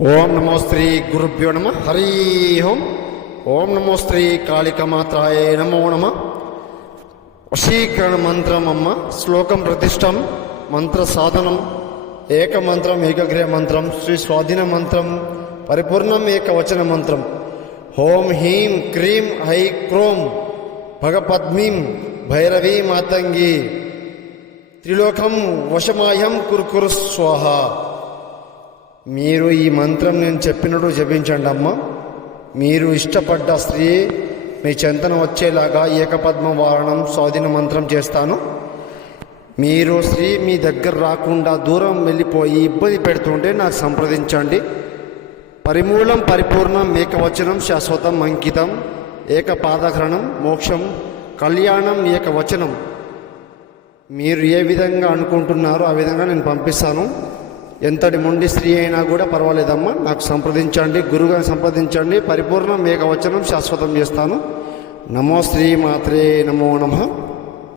ఓం నమో శ్రీ గురుభ్యో నమ హరి ఓం. ఓం నమో శ్రీ కాళికమాత్రాయ నమో నమ. వశీకరణ మంత్రం అమ్మ. శ్లోకం ప్రతిష్టం, మంత్ర సాధనం, ఏకమంత్రం, ఏకగ్రహ మంత్రం, శ్రీ స్వాధీన మంత్రం, పరిపూర్ణం ఏకవచన మంత్రం. ఓం హ్రీం క్రీం ఐ క్రోం భగపద్మీం భైరవీ మాతంగి త్రిలోకం వశమాయం కుర్కురు స్వాహ. మీరు ఈ మంత్రం నేను చెప్పినట్టు జపించండి అమ్మ. మీరు ఇష్టపడ్డ స్త్రీ మీ చెంతన వచ్చేలాగా ఏకపద్మ వారణం స్వాధీన మంత్రం చేస్తాను. మీరు స్త్రీ మీ దగ్గర రాకుండా దూరం వెళ్ళిపోయి ఇబ్బంది పెడుతుంటే నాకు సంప్రదించండి. పరిమూలం పరిపూర్ణం ఏకవచనం శాశ్వతం అంకితం ఏకపాదగ్రహణం మోక్షం కళ్యాణం ఏకవచనం. మీరు ఏ విధంగా అనుకుంటున్నారో ఆ విధంగా నేను పంపిస్తాను. ఎంతటి మొండి స్త్రీ అయినా కూడా పర్వాలేదమ్మా, నాకు సంప్రదించండి, గురువుగారిని సంప్రదించండి. పరిపూర్ణం ఏకవచనం శాశ్వతం చేస్తాను. నమో శ్రీ మాత్రే నమో నమః.